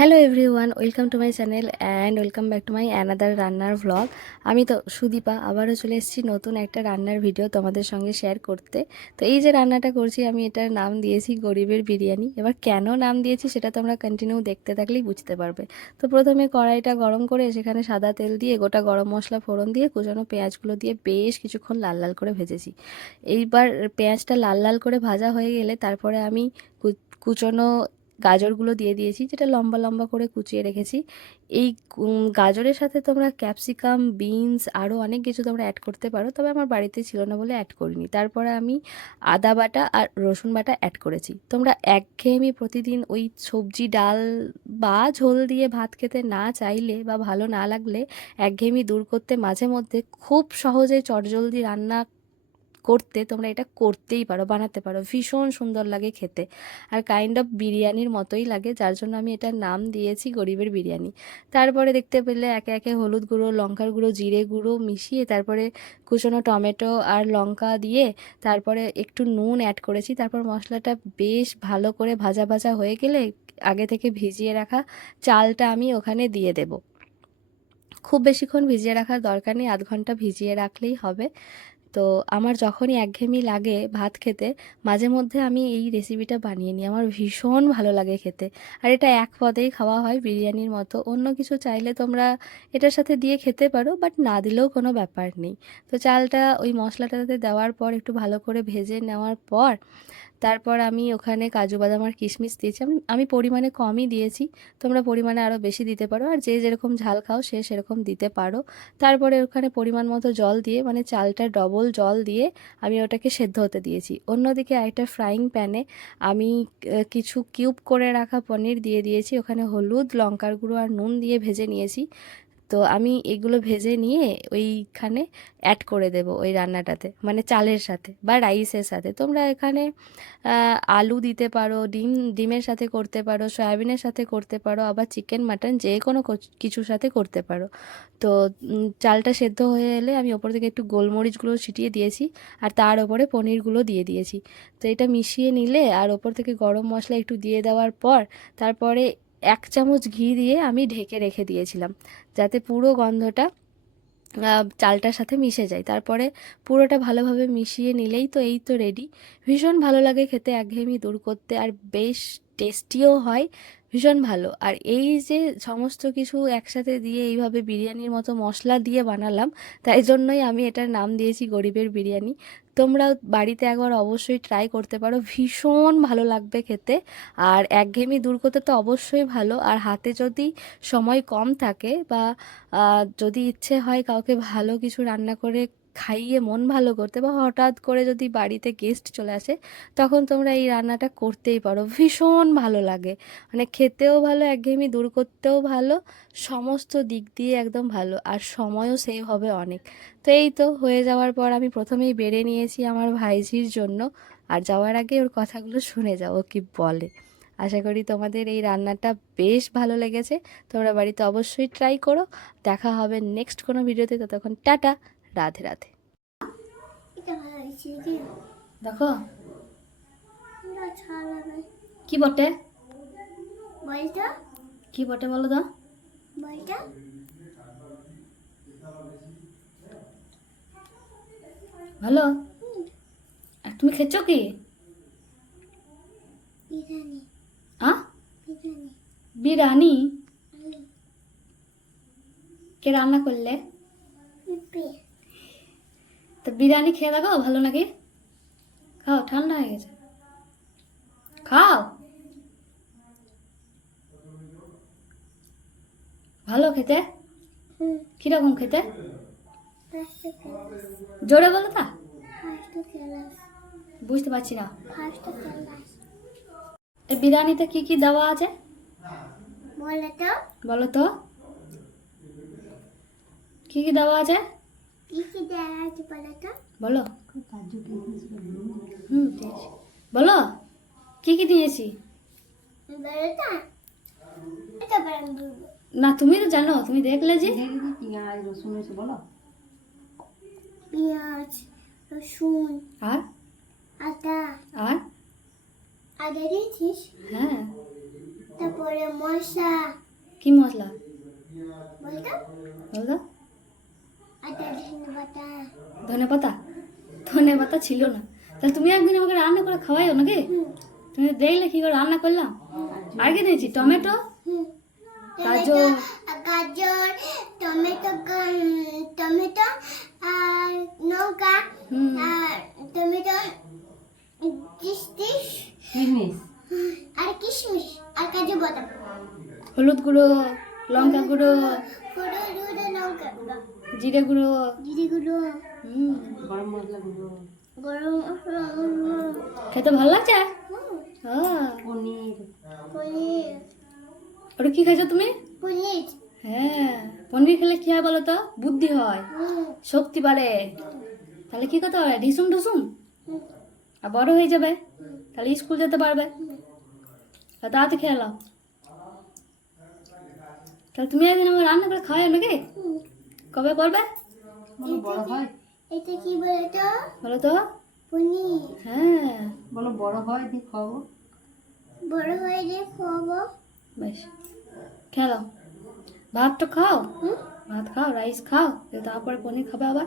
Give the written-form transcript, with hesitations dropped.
Hello everyone, welcome to my channel and welcome back to my another রান্নার vlog. আমি তো সুদীপা আবারও চলে এসেছি নতুন একটা রান্নার ভিডিও তোমাদের সঙ্গে শেয়ার করতে। তো এই যে রান্নাটা করছি আমি, এটার নাম দিয়েছি গরিবের বিরিয়ানি। এবার কেন নাম দিয়েছি সেটা তোমরা কন্টিনিউ দেখতে থাকলেই বুঝতে পারবে। তো প্রথমে কড়াইটা গরম করে সেখানে সাদা তেল দিয়ে গোটা গরম মশলা ফোড়ন দিয়ে কুচানো পেঁয়াজগুলো দিয়ে বেশ কিছুক্ষণ লাল লাল করে ভেজেছি। এইবার পেঁয়াজটা লাল লাল করে ভাজা হয়ে গেলে তারপরে আমি কুচনো গাজরগুলো দিয়ে দিয়েছি, যেটা লম্বা লম্বা করে কুচিয়ে রেখেছি। এই গাজরের সাথে তোমরা ক্যাপসিকাম, বিনস আরও অনেক কিছু তোমরা অ্যাড করতে পারো, তবে আমার বাড়িতে ছিল না বলে অ্যাড করিনি। তারপরে আমি আদা বাটা আর রসুন বাটা অ্যাড করেছি। তোমরা একঘেয়েমি প্রতিদিন ওই সবজি ডাল বা ঝোল দিয়ে ভাত খেতে না চাইলে বা ভালো না লাগলে একঘেয়েমি দূর করতে মাঝে মধ্যে খুব সহজে চটজলদি রান্না করতে তোমরা এটা করতেই পারো, বানাতে পারো। ভীষণ সুন্দর লাগে খেতে, আর কাইন্ড অফ বিরিয়ানির মতোই লাগে, যার জন্য আমি এটার নাম দিয়েছি গরিবের বিরিয়ানি। তারপরে দেখতে পেলে একে একে হলুদ গুঁড়ো, লঙ্কার গুঁড়ো, জিরে গুঁড়ো মিশিয়ে তারপরে কুচনো টমেটো আর লঙ্কা দিয়ে তারপরে একটু নুন অ্যাড করেছি। তারপর মশলাটা বেশ ভালো করে ভাজা ভাজা হয়ে গেলে আগে থেকে ভিজিয়ে রাখা চালটা আমি ওখানে দিয়ে দেব। খুব বেশিক্ষণ ভিজিয়ে রাখার দরকার নেই, আধ ঘন্টা ভিজিয়ে রাখলেই হবে। তো আমার যখনই একঘেয়েমি লাগে ভাত খেতে, মাঝে মধ্যে আমি এই রেসিপিটা বানিয়ে নিই। আমার ভীষণ ভালো লাগে খেতে, আর এটা এক পদেই খাওয়া হয় বিরিয়ানির মতো। অন্য কিছু চাইলে তোমরা এটার সাথে দিয়ে খেতে পারো, বাট না দিলেও কোনো ব্যাপার নেই। তো চালটা ওই মশলাটাতে দেওয়ার পর একটু ভালো করে ভেজে নেওয়ার পর তারপর আমি ওখানে কাজু বাদাম আর কিশমিশ দিয়েছি। আমি পরিমাণে কমই দিয়েছি, তোমরা পরিমাণে আরও বেশি দিতে পারো, আর যে যেরকম ঝাল খাও সে সেরকম দিতে পারো। তারপরে ওখানে পরিমাণ মতো জল দিয়ে, মানে চালটা ডবল জল দিয়ে আমি ওটাকে সেদ্ধ হতে দিয়েছি। অন্যদিকে একটা ফ্রাইং প্যানে আমি কিছু কিউব করে রাখা পনির দিয়ে দিয়েছি, ওখানে হলুদ, লঙ্কার গুঁড়ো আর নুন দিয়ে ভেজে নিয়েছি। তো আমি এগুলো ভেজে নিয়ে ওইখানে অ্যাড করে দেব ওই রান্নাটাতে, মানে চালের সাথে বা রাইসের সাথে। তোমরা এখানে আলু দিতে পারো, ডিমের সাথে করতে পারো, সয়াবিনের সাথে করতে পারো, আবার চিকেন মাটন যে কোনো কিছুর সাথে করতে পারো। তো চালটা সেদ্ধ হয়ে এলে আমি ওপর থেকে একটু গোলমরিচগুলো ছিটিয়ে দিয়েছি, আর তার ওপরে পনিরগুলো দিয়ে দিয়েছি। তো এটা মিশিয়ে নিলে আর ওপর থেকে গরম মশলা একটু দিয়ে দেওয়ার পর তারপরে 1 চামচ ঘি দিয়ে আমি ঢেকে রেখে দিয়েছিলাম, যাতে পুরো গন্ধটা চালটার সাথে মিশে যায়। তারপরে পুরোটা ভালোভাবে মিশিয়ে নিলেই তো এই তো রেডি। ভীষণ ভালো লাগে খেতে, একঘেয়েমি দূর করতে, আর বেশ টেস্টিও হয়, ভীষণ ভালো। আর এই যে সমস্ত কিছু একসাথে দিয়ে এইভাবে বিরিয়ানির মতো মশলা দিয়ে বানালাম, তাই জন্যই আমি এটার নাম দিয়েছি গরিবের বিরিয়ানি। তোমরাও বাড়িতে একবার অবশ্যই ট্রাই করতে পারো, ভীষণ ভালো লাগবে খেতে। আর একঘেয়েমি দূর করতে তো অবশ্যই ভালো, আর হাতে যদি সময় কম থাকে বা যদি ইচ্ছে হয় কাউকে ভালো কিছু রান্না করে খাইয়ে মন ভালো করতে, বা হঠাৎ করে যদি বাড়িতে গেস্ট চলে আসে, তখন তোমরা এই রান্নাটা করতেই পারো। ভীষণ ভালো লাগে, মানে খেতেও ভালো, একঘেয়েমি দূর করতেও ভালো, সমস্ত দিক দিয়ে একদম ভালো, আর সময়ও সেভ হবে অনেক। তো এই তো হয়ে যাওয়ার পর আমি প্রথমেই বেড়ে নিয়েছি আমার ভাইঝির জন্য, আর যাওয়ার আগে ওর কথাগুলো শুনে যাও ও কি বলে। আশা করি তোমাদের এই রান্নাটা বেশ ভালো লেগেছে, তোমরা বাড়িতে অবশ্যই ট্রাই করো। দেখা হবে নেক্সট কোনো ভিডিওতে, ততক্ষণ টাটা, রাধে রাধে। দেখো কি বটে, কি বটে বলো তো। ভালো। আর তুমি খেয়েছো কি? আ বিরিয়ানি কে রান্না করলে? তো বিরিয়ানি খেয়ে দেখো ভালো নাকি, খাও, ঠান্ডা হয়ে গেছে, খাও, ভালো খেতে। কিরকম খেতে জোরে বলো তা, বুঝতে পারছি না। এই বিরিয়ানিতে কি কি দেওয়া আছে বলো তো, কি কি দেওয়া আছে বলো। দিয়েছি, বলো কি কি দিয়েছি। না তুমি তো জানো, তুমি দেখলে যে। পেঁয়াজ রসুন এসে বলো, পেঁয়াজ রসুন আর আদা, আর আদা দিয়েছিস? হ্যাঁ। তারপরে মশলা কি মশলা বলতো বলতো? আদা রসুন বাটা। ধনে পাতা? ধনে পাতা ছিল না। তাহলে তুমি একদিন আমাকে রান্না করে খাওয়াইও নাকি? তুমি দেখলে কি করে রান্না করলাম? আর কি দিয়েছি? টমেটো, গাজর, গাজর, টমেটো, টমেটো আর লঙ্কা হুম, আর টমেটো, কিশমিশ আর কিশমিশ আর কাজু বাদাম, হলুদ গুঁড়ো, লঙ্কা গুঁড়ো, গুঁড়ো গুঁড়ো লঙ্কা গুঁড়ো, জিরে গুঁড়ো, জিরে গুঁড়ো, হুম। গরম মশলা গুঁড়ো। খেতে ভালো লাগছে? হ্যাঁ। পনির ওটা কি খাইছো তুমি? পনির। হ্যাঁ, পনির খেলে কি হয় বলো তো? বুদ্ধি হয়, শক্তি বাড়ে। তাহলে কি করতে হবে? ঢিসুম ঢুসুম আর বড় হয়ে যাবে, তাহলে স্কুল যেতে পারবে। আর তাড়াতাড়ি খেয়ে নাও। তাহলে তুমি একদিন আমার রান্না করে খাওয়াই নাকি? কবে করবে বড় হয় এটা কি বলতো? বলো তো? পনির। হ্যাঁ, বলো বড় হয় দিয়ে খাবো। বড় হয়ে যে খাবো। বেশ, খেয়ে নাও। ভাতটা খাও, ভাত খাও, রাইস খাও, তারপরে পনির খাবে আবার।